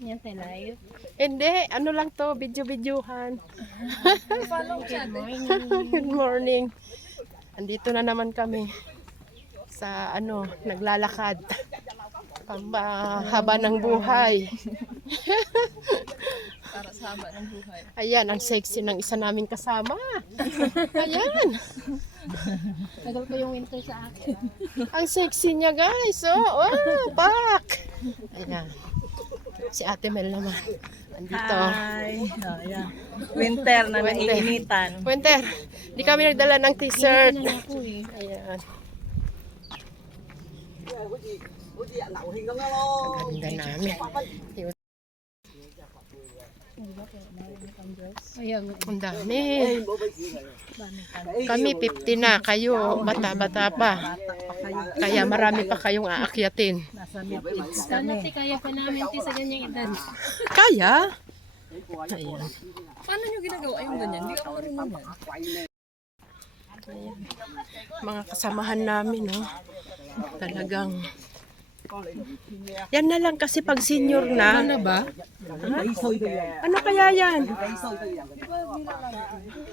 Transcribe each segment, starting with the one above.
Yan tayo live. Hindi, ano lang to, video-videohan. Good morning. Good morning. Andito na naman kami sa naglalakad. Haba ng buhay. Para sa haba ng buhay. Ayan, ang sexy ng isa naming kasama. Ayan. Tagal pa yung winter sa akin. Ang sexy niya, guys. Oh, back. Ayan. Si Ate Mel naman. Andito. Hi. Yeah. Winter na naiinitan. Winter, di kami nagdala ng t-shirt. Ano na ako eh. Ayan. Ganda namin. Ayan. Ang dami. Kami 50 na. Kayo, bata-bata pa. Kaya marami pa kayong aakyatin. Nasa mid-age Sana kami. kaya pa namin sa ganyang edad. Kaya? Ayan. Paano nyo ginagawa yung ganyan? Hindi ako marunong yan. Mga kasamahan namin, no? Talagang yan na lang kasi pag senior na. Ano ba? Ano kaya yan?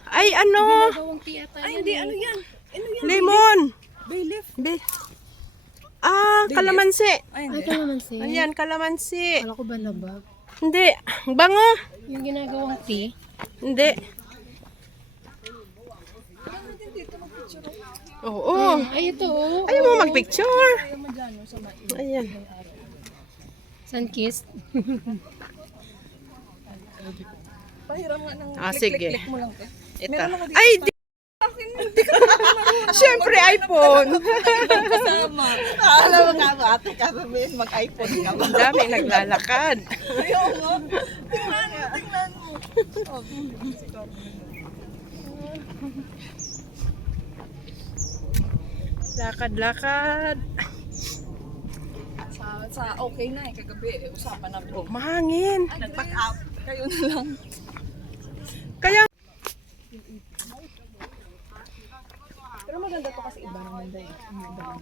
Ay, ano? Gawang tiyata Ay, hindi. Ano yan? Lemon. Bay leaf. Kalamansi. Ay, Ay, hindi. ito naman siya. Ayan, kalamansi. Kala ko ba na ba? Hindi. Bango. Yung ginagawang tea. Hindi. Oo. Ay, ito oh. Ayaw mo magpicture. Ayan. Sunkissed. Pahiram nga ng Sige. click mo lang. Ito. Meron ako dito Ay, Siyempre, iPhone. kasama. Alam mo nga ba, ate, kasabihin mag-iPhone ka ba? Ang dami naglalakad. Ayaw mo. Tingnan mo. Lakad-lakad. Sa okay na eh, kagabi, usapan namin. Oh, mahangin. Nag-pack up. Kayo na lang. Kaya, Pero maganda to kasi iba naman daw.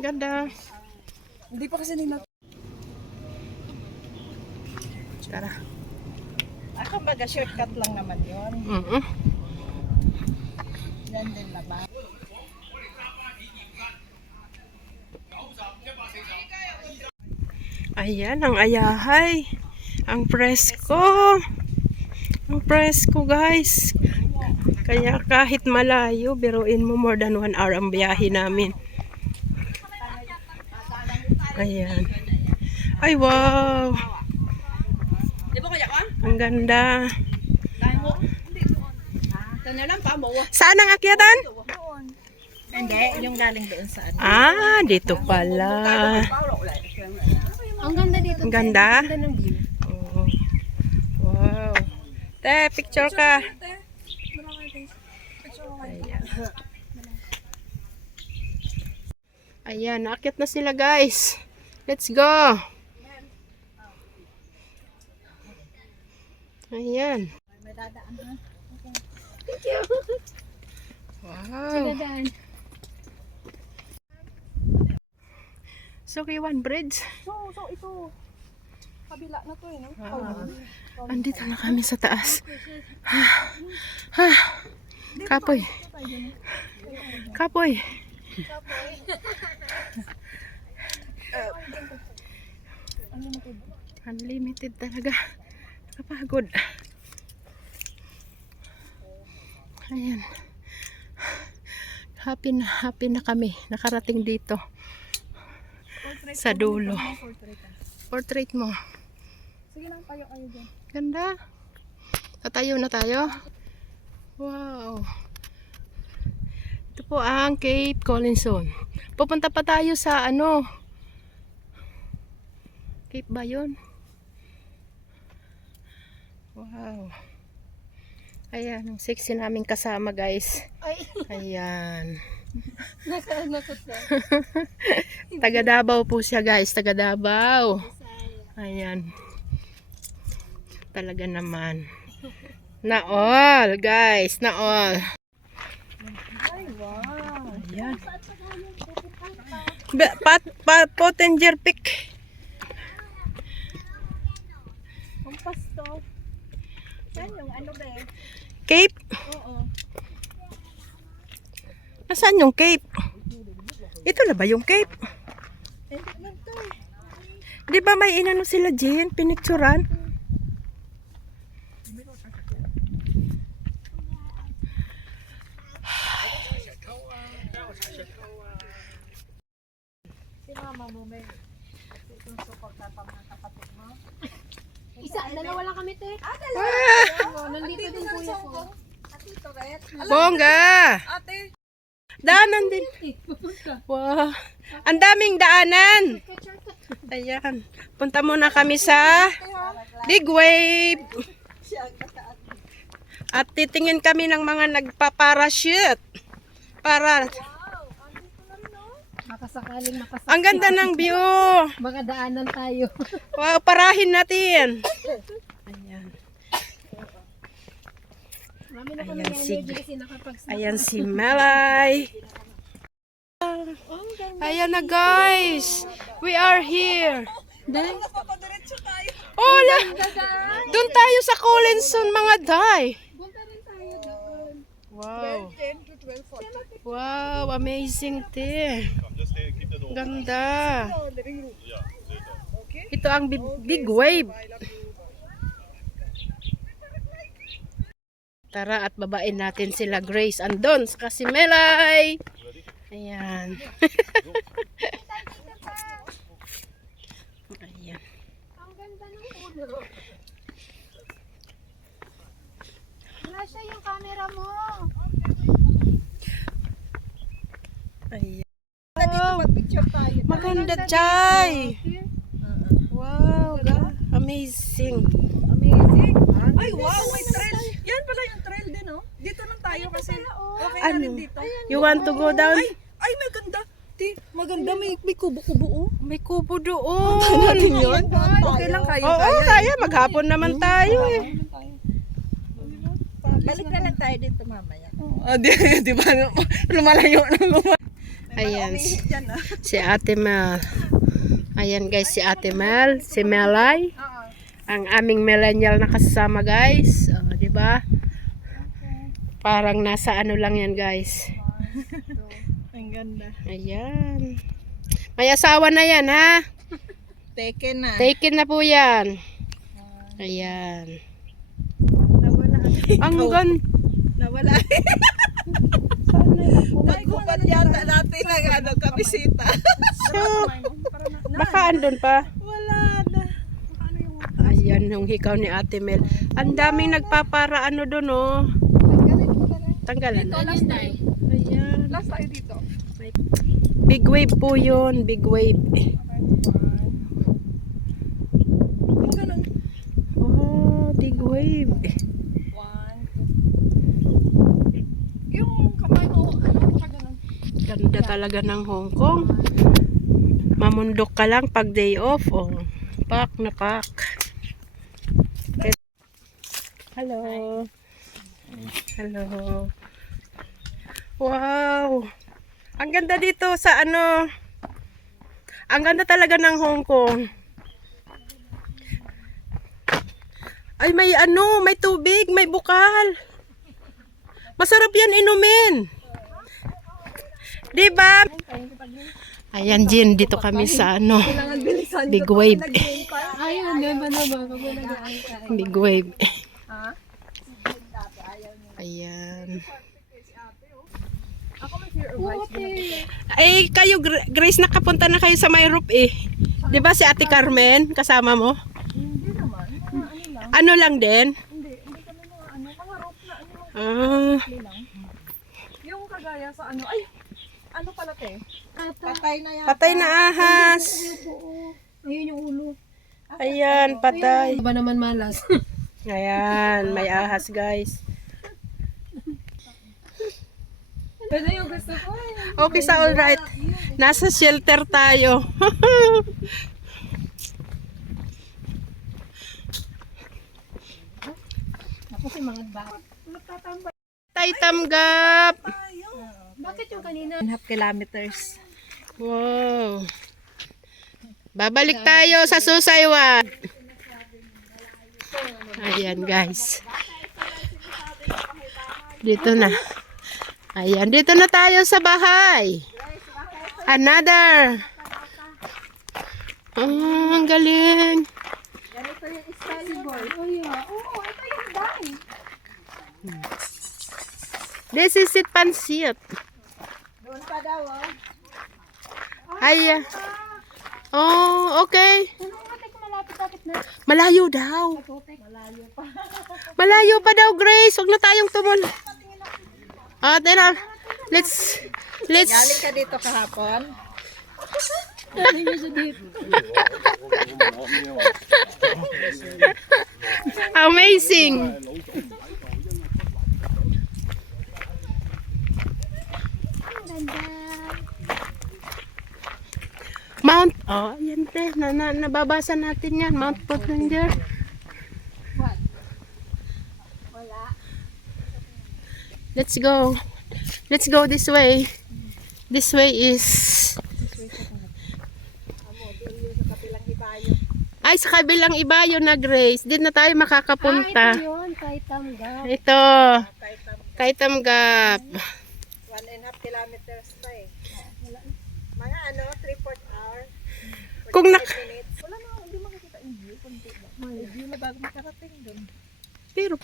ganda. Hindi pa kasi nila. Tara. Kumbaga shortcut lang naman yun. Yan din naman. Ayan, ang ayahay. Ang presko. Ang presko, guys. Kaya kahit malayo, biruin mo more than 1 hour ang biyahe namin. Ayan. Ay, wow. Ang ganda. Saan ang akyatan? Hindi, yung galing doon sa ano. Dito pala. Ang ganda dito. Ang ganda? Ang ganda ng view. Oh. Wow. Te, picture ka. Ayan. Ayan, naakyat na sila, guys. Let's go. Ayan. Thank you. Wow. Dadaan. So, K1 Bridge. So ito. Kabila na to eh, no? Andito na kami sa taas. Kapoy. Kapoy. Unlimited talaga. Nakapagod. Ayan. Happy na kami. Nakarating dito. Sa dulo. Portrait mo. Sige lang, payo kayo dyan. Ganda. Tatayo na tayo. Wow. Ito po ang Cape Collinson. Pupunta pa tayo sa Cape ba yun? Wow. Ayan, ang sexy naming kasama, guys. Ay, Ayan. nakot na. Taga Davao po siya, guys. Taga Davao. Ayan. Talaga naman. Na all, guys. Na all. Ay, wow. Ayan. Pottinger Peak. Yung ano ba eh? Cape? Oo. Nasaan yung cape? Ito na ba yung cape? Hindi man to eh. Di ba may inano sila, Jen? Pinicturan? Si mama mo may itong suporta pa mga kapatid mo. Dalawa lang kami, te. Ah! Oh, nandito din kuya ko. Atito Red. Bongga! Ate. Daanan din. Wow. Ang daming daanan. Ayan. Punta muna kami sa Big Wave. Siya ang nakaat. At titingin kami ng mga nagpa-parachute. Para. Makasakaling makasakaling. Ang ganda ng view. Mga daanan tayo. Wow, parahin natin. Ayan. Marami na kami Ayan si- energy kasi nakapag-snack. Ayan si Melay. Ayan na guys. We are here. Papadiretso tayo. Oh, doon tayo sa Collinson mga day. Punta rin tayo doon. Wow. 10 to 12. Wow, amazing te. Ganda. Ito ang big wave. Tara at babain natin sila Grace andon sa si Melay. Ayan. Ayan. Ang ganda ng ulo. Wala siya yung camera mo. Ayan. Dito mag-picture tayo. Maganda, Chay. Wow, amazing. Amazing. Ay, wow, may trail. Yan pala yung trail din, oh. Dito lang tayo kasi. Okay na Ano? rin dito. You want to go down? Ay, maganda. Maganda, may kubo-kubo, oh. May kubo doon. Yun. Okay lang kayo. Oo, kaya. Maghapon naman tayo eh. Balik na lang tayo dito mamaya. Di ba? Lumalayo na lumalayo. Ayan, Yan, ah. si Ate Mel. Ayan guys, si Ate Mel, si Melay. Ang aming millennial na kasama guys. Oh, di ba? Parang nasa ano lang yan guys. Ang ganda. Ayan. May asawa na yan ha. Taken na. Taken na po yan. Ayan. Nawala. Ang ganda. Nawala. Pagkupan yata natin ng ano, kabisita. So, baka andun pa. Wala na. Ayan yung hikaw ni Ate Mel. Ang daming nagpapara ano doon oh. Tanggalan na. Last time. Ayan. Last tayo dito. Big wave po yun. Big wave. Ganun. Oh, big wave. 1, 2. Yung kamay mo, ano ka ganun? Ganda talaga ng Hong Kong. Mamundok ka lang pag day off. Oh. Pak na pak. Hello. Hello. Wow. Ang ganda dito sa ano. Ang ganda talaga ng Hong Kong. Ay may ano, may tubig, may bukal. Masarap yan inumin. 'Di ba? Ayan, Jin, dito kami sa ano. Big wave. Ayun, naman naman. Kung may nag-aantay. Big wave. Ha? Ayan. Ako may fear of heights. Ay, kayo, Grace, nakapunta na kayo sa may roof eh. 'Di ba si Ate Carmen, kasama mo? Hindi naman. Ano lang din? Hindi kami mga ano, mga rope na ano Ah, lang. Yung kagaya sa ano, ay, ano pala te? Patay na yan. patay na ahas. Ayun yung ulo. Ayan, patay. Ba naman malas? Ayan, may ahas, guys. Pwede yung gusto ko. Okay sa all right. Nasa shelter tayo. Ako si mga bata. Tay tamgap. Bakit yung kanina? 1.5 kilometers. Wow. Babalik tayo sa Susaywan. Ayan, guys. Dito na. Ayan, dito na tayo sa bahay. Another. Oh, ang galing. Ganito yung style boy. Oh, yeah. Oo, ito yung dye. This is it pansit. Doon pa daw, oh. Ay. Oh, okay. Malayo daw. Malayo pa daw, Grace. Huwag na tayong tumul. Tena. Let's Galing ka dito kahapon? Amazing. Mount, yan te, nababasa natin yan. Mount Pottinger. Let's go. Let's go this way. This way is... Ay, sa kabilang ibayo na, Grace. Di na tayo makakapunta. Ito yun, kay Tamga. Ito. Kay Tamgap. 1.5 kilometers pa eh. Mga ano, 3/4 hour. Kung nak... Minutes. Wala na, hindi makikita yung view. Kunti lang. May view na bago makarating doon. Pero...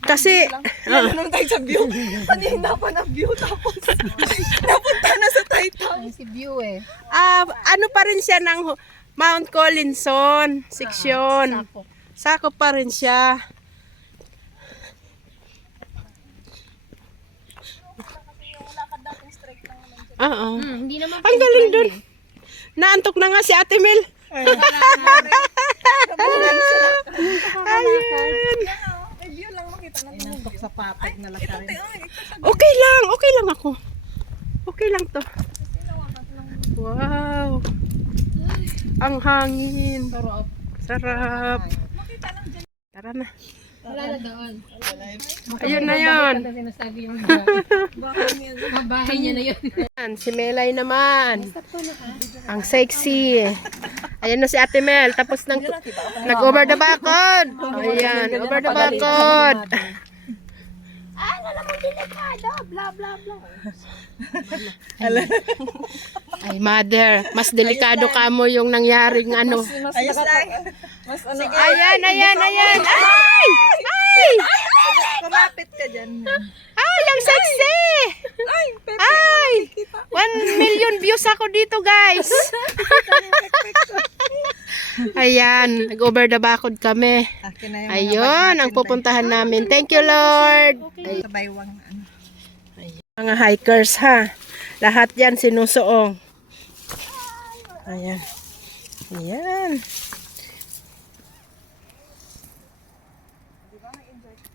Kasi... Ano naman tayo sa view? Kanina pa na view tapos napunta na sa Taytay. Si View eh. ano pa rin siya ng Mount Collinson section. Sakop pa rin siya. Oo. Hindi naman Ang galing dun. Naantok na nga si Ate Mel. Ayan. May view lang makita na ito. Sa papag na lakarin. Okay lang. Okay lang ako. Okay lang to. Wow. Ang hangin. Sarap. Tara na. Wala na doon. Ayun na yun. Ito sinasabi yung mabahay niya na yun. Ayan, si Melay naman. Ang sexy. Ayan na si Ate Mel. Tapos nag-over the backward. Ayan, over the backward. Ay, mother. Mas delikado ka mo yung nangyaring ano. Ayos lang. Mas ano. Ayan. Ay! Ay! Kumapit ka dyan. Ay, ang sexy! Ay, Pepe. Ay! 1 million views ako dito, guys. Ayan, nag-over the backward kami. Akin na yung mga Ayun, ang pupuntahan namin. Thank you, Lord. Ay, sabaywang ano. Mga hikers, ha? Lahat yan sinusuong. Ayan. Ayan.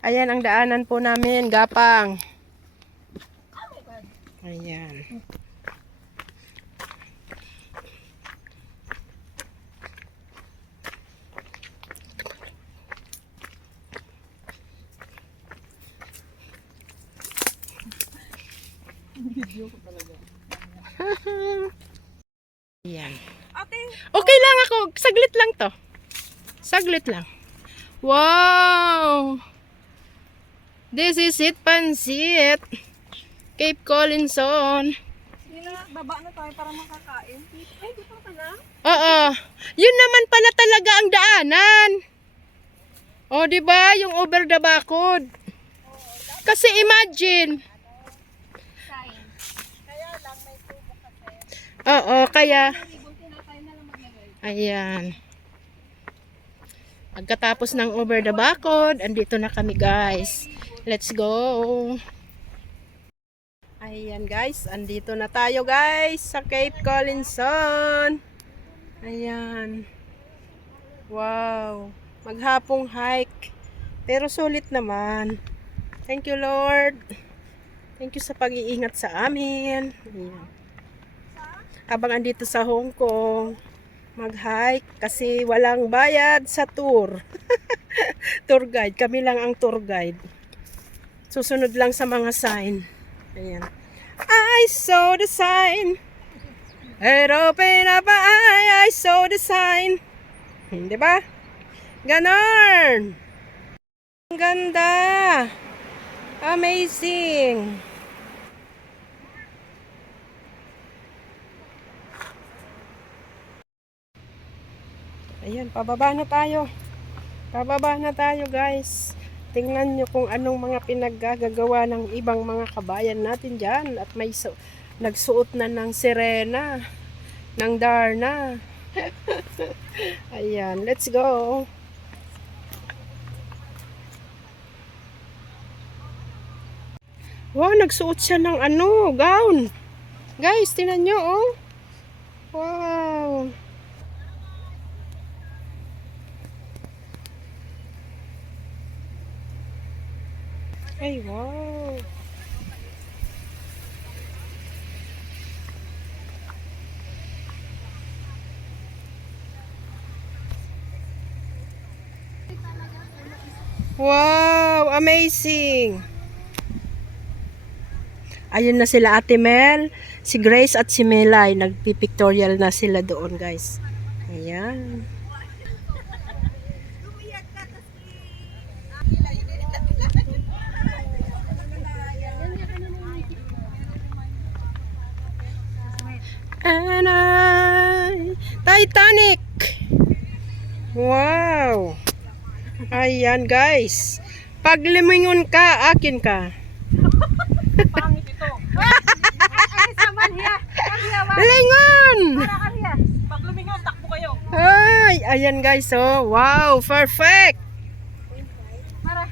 Ayan ang daanan po namin, Gapang. Ayan. Ayan. Ate, Okay lang ako. Saglit lang to. Saglit lang. Wow! This is it, Pansit. Cape Collinson. sige na, baba na tayo para makakain. Ay, dito ka na? Oo. Yun naman pala talaga ang daanan. O, di ba? Yung over the backward. Kasi imagine. Oo, kaya. Ayan. Pagkatapos ng over the backward, andito na kami, guys. Let's go. Ayan, guys. Andito na tayo, guys, sa Cape Collinson. Ayan. Wow. Maghapong hike. Pero sulit naman. Thank you, Lord. Thank you sa pag-iingat sa amin. Ayan. Habang andito sa Hong Kong, mag-hike kasi walang bayad sa tour. Tour guide. Kami lang ang tour guide. Susunod lang sa mga sign. Ayan. I saw the sign. It open up my eye. I saw the sign. Di ba? Ganon. Ang ganda. Amazing! Ayan, pababa na tayo. Pababa na tayo, guys. Tingnan nyo kung anong mga pinaggagawa ng ibang mga kabayan natin dyan. At may nagsuot na ng sirena, ng Darna. Ayan, let's go. Wow, nagsuot siya ng ano, gown. Guys, tingnan nyo, oh. Wow. Ay, wow. Wow, amazing. Ayun na sila Ate Mel, si Grace at si Melay. Nagpipictorial na sila doon, guys. Ayan. And Titanic! Wow! Ayan, guys. Pag lumingon ka, akin ka. Pangit ito. Lingon! Pag lumingon, takbo kayo. Ay, ayan guys, oh. Wow, perfect. Mara,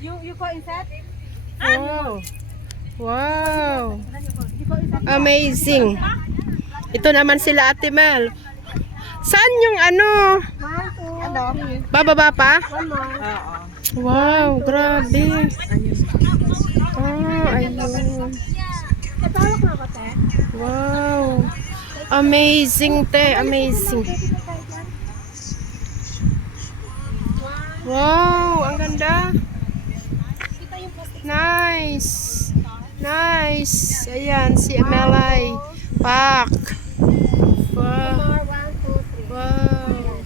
you go inside? Wow. Wow. Amazing. Ito naman sila Ate Mel. Saan yung ano? Bababa pa? Wow, grabe. Oh, ayun. Wow. Amazing, te. Amazing. Wow, ang ganda. Nice. Nice. Ayan, si Melay. Pak. Wow. Wow.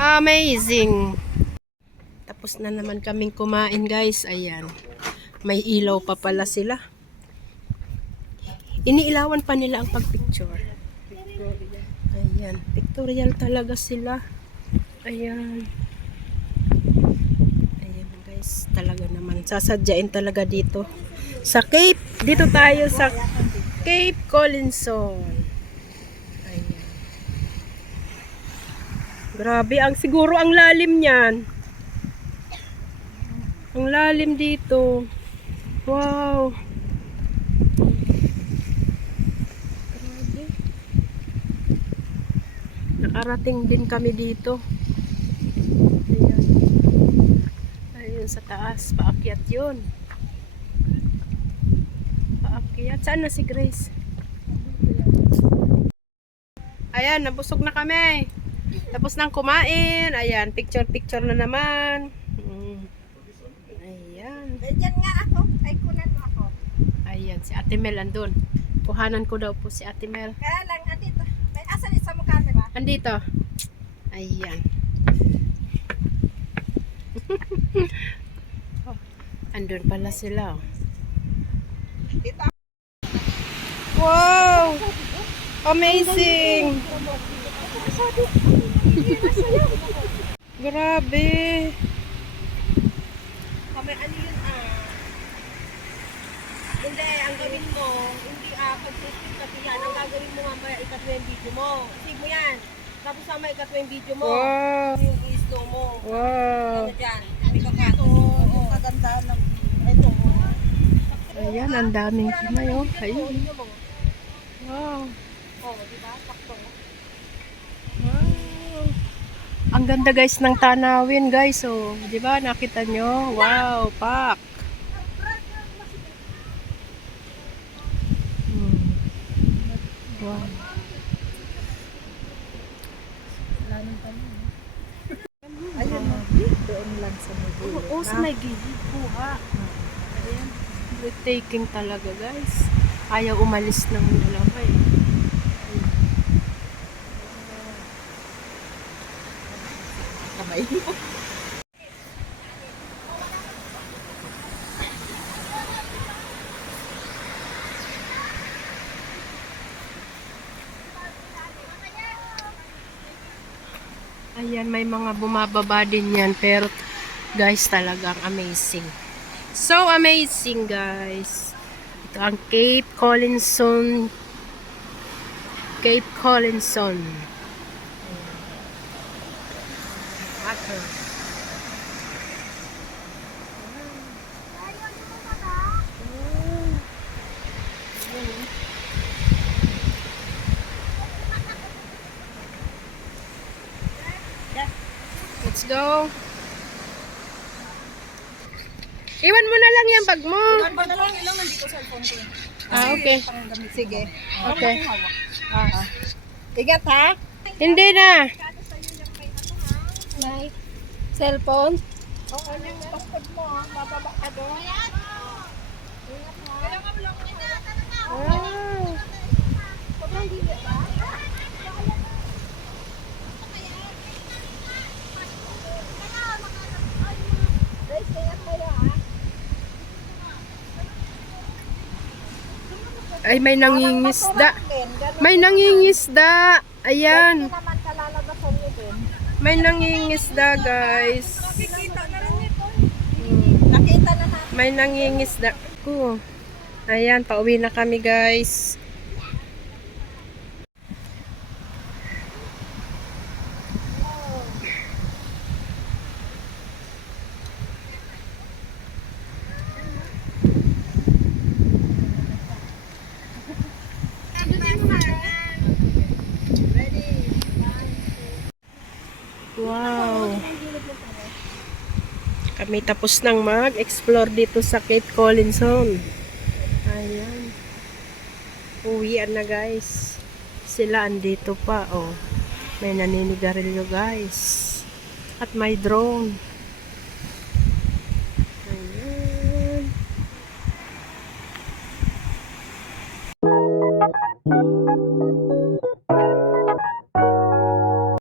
Amazing. Tapos na naman kaming kumain, guys. Ayan. May ilaw pa pala sila. Iniilawan pa nila ang pagpicture. Ayan. Pictorial talaga sila. Ayan. Ayan, guys. Talaga naman. Sasadyain talaga dito. Sa Cape. Dito tayo sa Cape Collinson. Ayan. Grabe. Siguro ang lalim niyan. Ang lalim dito. Wow. Grabe. Nakarating din kami dito. Ayan. Ayun sa taas. Paakyat yun. Paakyat. Saan na si Grace? Ayan, nabusog na kami. Tapos nang kumain. Ayan, picture-picture na naman. Diyan nga ako. Ay, kunan mo ako. Ayan, si Ate Mel andun. Kuhanan ko daw po si Ate Mel. Kaya lang, andito. May asan isa mo camera? Andito. Ayan. Oh, andun pala sila. Oh. Dito. Wow! Amazing! Grabe! Kami, ano yun hindi, ang gawin mo, hindi pag-testing kasi yan, ang gagawin mo mamaya, ikat mo yung video mo. Save mo yan. Tapos mamaya ikat mo yung video mo. Wow! Yung i-slow mo. Wow! Ano dyan? May kakato. Ang kagandahan ng ito. Ayan, ang daming kamay, oh. Ayun. Wow! Oh, di ba? Sakto. Wow! Ang ganda guys ng tanawin guys, oh. Di ba? Nakita nyo? Wow! Pak! Wow! Ayun, doon lang sa mobile. Oo, sa may gilid. Buha. Ayan. Breathtaking talaga guys. Ayaw umalis ng lamay. Kamay mo. Ayan, may mga bumababa din yan. Pero, guys, talagang amazing. So amazing, guys. Ito ang Cape Collinson. Cape Collinson. Water. Let's go. Iwan mo na lang yung bag mo. Ilan ba na lang ilang nandito cellphone ko? Okay. Sige. Okay. Ingat ha. Hindi na. May cellphone. Oo, yung passport mo, bababa ka doon. Ay, may nangingisda. May nangingisda. Ayan. naman kalalabasan niyo din. May nangingisda, guys. Nakikita na rin ito. Nakita na natin. May nangingisda. Ayan, pauwi na kami, guys. Wow. Kami tapos nang mag-explore dito sa Cape Collinson. Ayan. Uwian na, guys. Sila andito pa, oh. May naninigarilyo, guys. At may drone. Ayan.